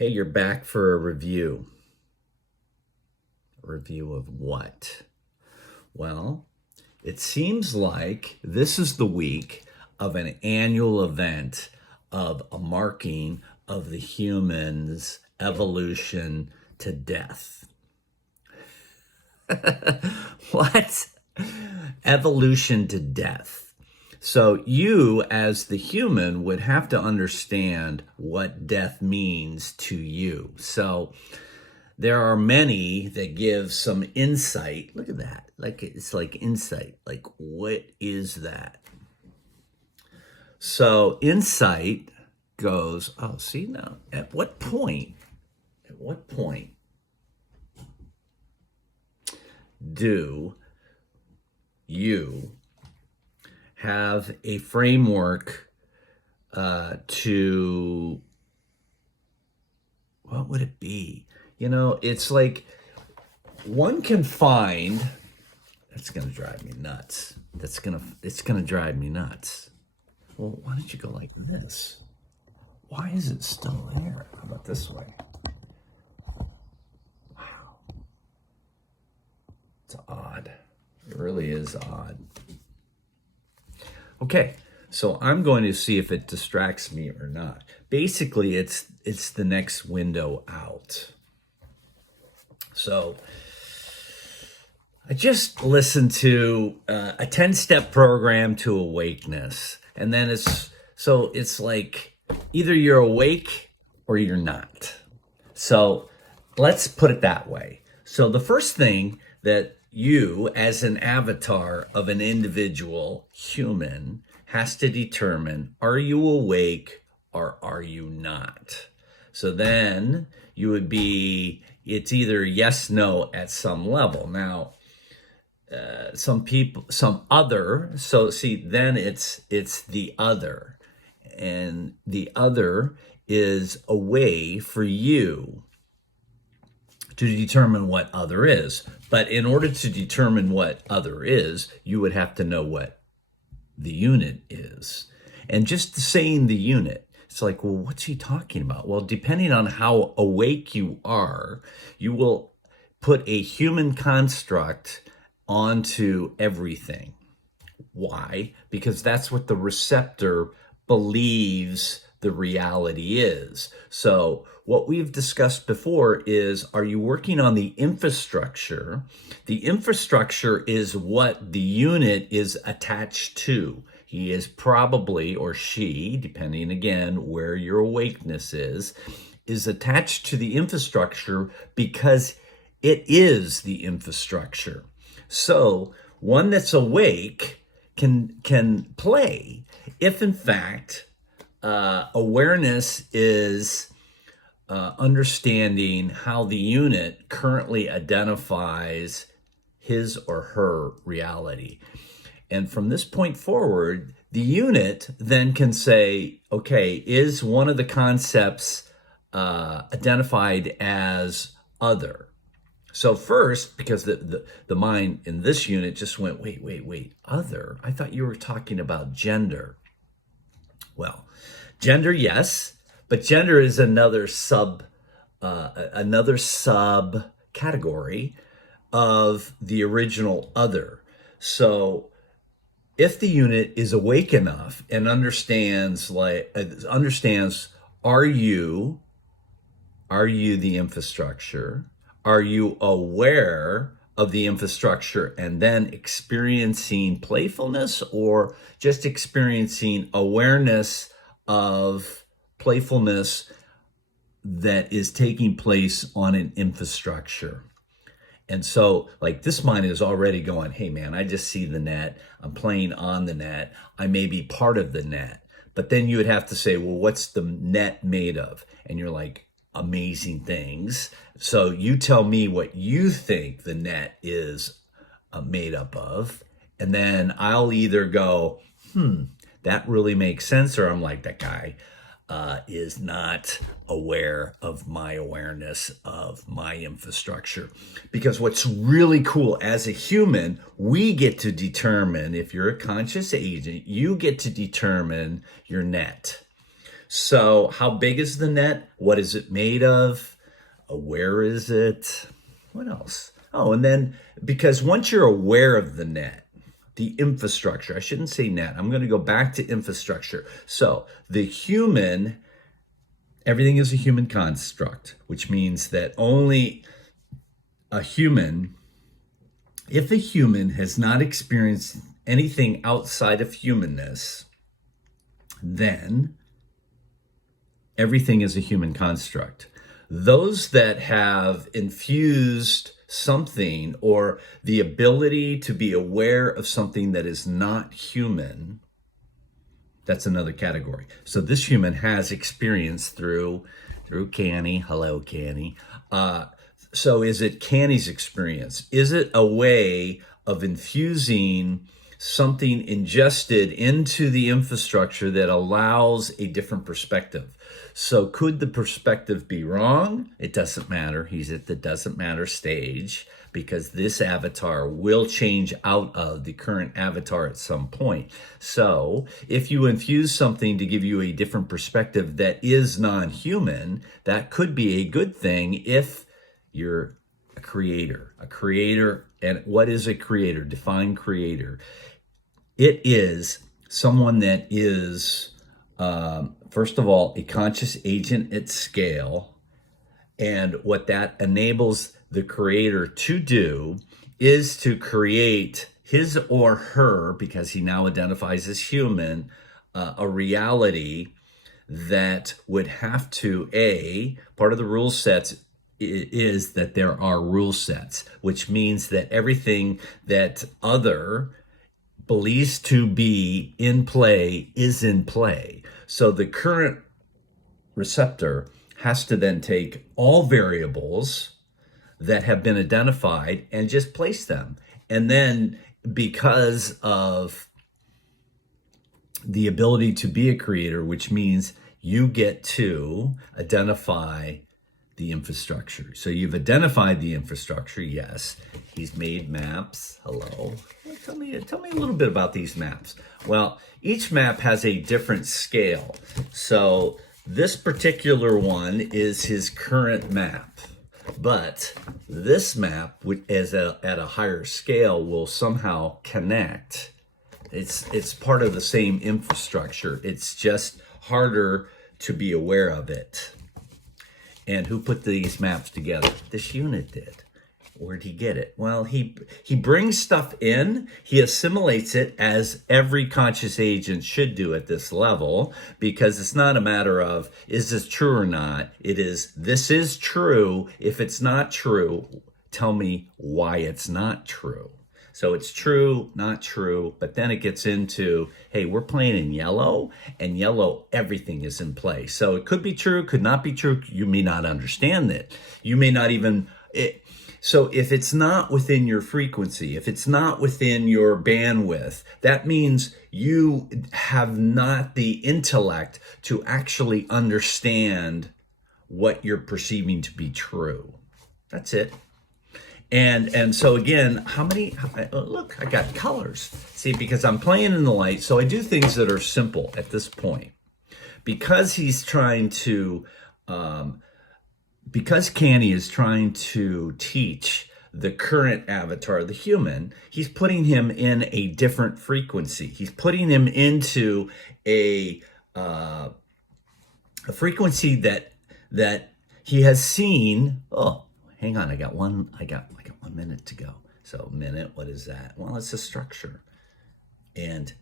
Hey, you're back for a review. A review of what? Well, it seems like this is the week of an annual event of a marking of the human's evolution to death. What? Evolution to death. So you, as the human, would have to understand what death means to you. So there are many that give some insight. Look at that. Like it's like insight. Like, what is that? So insight goes, oh, see now, at what point do you have a framework to, what would it be? It's like one can find, that's going to drive me nuts. It's going to drive me nuts. Well, why don't you go like this? Why is it still there? How about this way? Wow. It's odd. It really is odd. Okay, so I'm going to see if it distracts me or not. Basically, it's the next window out. So I just listened to a 10-step program to awakeness. And then it's like either you're awake or you're not. So let's put it that way. So the first thing that you, as an avatar of an individual human, has to determine, are you awake or are you not? So then you would be, it's either yes, no at some level. Now, some people, some other, so see, then it's the other. And the other is a way for you to determine what other is. But in order to determine what other is, you would have to know what the unit is. And just saying the unit, it's like, well, what's he talking about? Well, depending on how awake you are, you will put a human construct onto everything. Why? Because that's what the receptor believes the reality is. So what we've discussed before is, are you working on the infrastructure? The infrastructure is what the unit is attached to. He is probably, or she, depending again where your awakeness is attached to the infrastructure because it is the infrastructure. So one that's awake can play if in fact awareness is understanding how the unit currently identifies his or her reality. And from this point forward, the unit then can say, okay, is one of the concepts identified as other? So first, because the mind in this unit just went, wait, other? I thought you were talking about gender. Well, gender, yes, but gender is another sub category of the original other. So if the unit is awake enough and understands, are you the infrastructure? Are you aware of the infrastructure and then experiencing playfulness, or just experiencing awareness of playfulness that is taking place on an infrastructure? And so like this mind is already going, hey man, I just see the net. I'm playing on the net. I may be part of the net. But then you would have to say, well, what's the net made of? And you're like, amazing things. So you tell me what you think the net is made up of. And then I'll either go, that really makes sense. Or I'm like, that guy is not aware of my awareness of my infrastructure. Because what's really cool as a human, we get to determine, if you're a conscious agent, you get to determine your net. So how big is the net? What is it made of? Where is it? What else? Oh, and then because once you're aware of the net, the infrastructure, I shouldn't say net, I'm going to go back to infrastructure. So the human, everything is a human construct, which means that only a human, if a human has not experienced anything outside of humanness, then everything is a human construct. Those that have infused something or the ability to be aware of something that is not human, that's another category. So this human has experience through Canny. Hello, Canny. So is it Canny's experience? Is it a way of infusing something ingested into the infrastructure that allows a different perspective? So could the perspective be wrong? It doesn't matter. He's at the doesn't matter stage because this avatar will change out of the current avatar at some point. So if you infuse something to give you a different perspective that is non-human, that could be a good thing if you're a creator. And what is a creator? Define creator. It is someone that is, first of all, a conscious agent at scale. And what that enables the creator to do is to create his or her, because he now identifies as human, a reality that would have to, part of the rule sets is that there are rule sets, which means that everything that other believes to be in play is in play. So the current receptor has to then take all variables that have been identified and just place them. And then because of the ability to be a creator, which means you get to identify the infrastructure. So you've identified the infrastructure, yes. He's made maps. Hello. Tell me a little bit about these maps. Well, each map has a different scale. So this particular one is his current map. But this map, as at a higher scale, will somehow connect. It's part of the same infrastructure. It's just harder to be aware of it. And who put these maps together? This unit did. Where'd he get it? Well, he brings stuff in, he assimilates it as every conscious agent should do at this level, because it's not a matter of, is this true or not? It is, this is true. If it's not true, tell me why it's not true. So it's true, not true, but then it gets into, hey, we're playing in yellow, and yellow, everything is in play. So it could be true, could not be true. You may not understand it. You may not even... So if it's not within your frequency, if it's not within your bandwidth, that means you have not the intellect to actually understand what you're perceiving to be true. That's it. And so again, how many, look, I got colors. See, because I'm playing in the light, so I do things that are simple at this point. Because he's trying to, because Canny is trying to teach the current avatar, the human, he's putting him in a different frequency. He's putting him into a frequency that he has seen. Oh, hang on, I got 1 minute to go. So minute, what is that? Well, it's a structure. And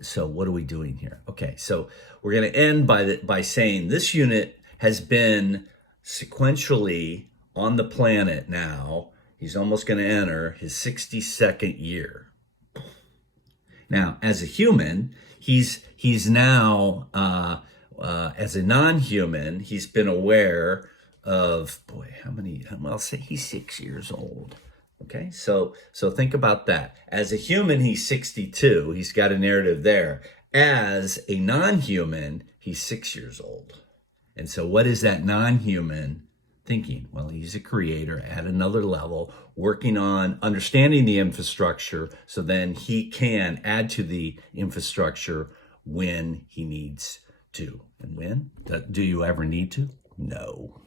so what are we doing here? Okay, so we're going to end by saying this unit has been sequentially on the planet now. He's almost going to enter his 62nd year. Now, as a human, he's now, as a non-human, he's been aware of, I'll say he's 6 years old. Okay, so think about that. As a human, he's 62. He's got a narrative there. As a non-human, he's 6 years old. And so what is that non-human thinking? Well, he's a creator at another level, working on understanding the infrastructure so then he can add to the infrastructure when he needs to and win. Do you ever need to? No.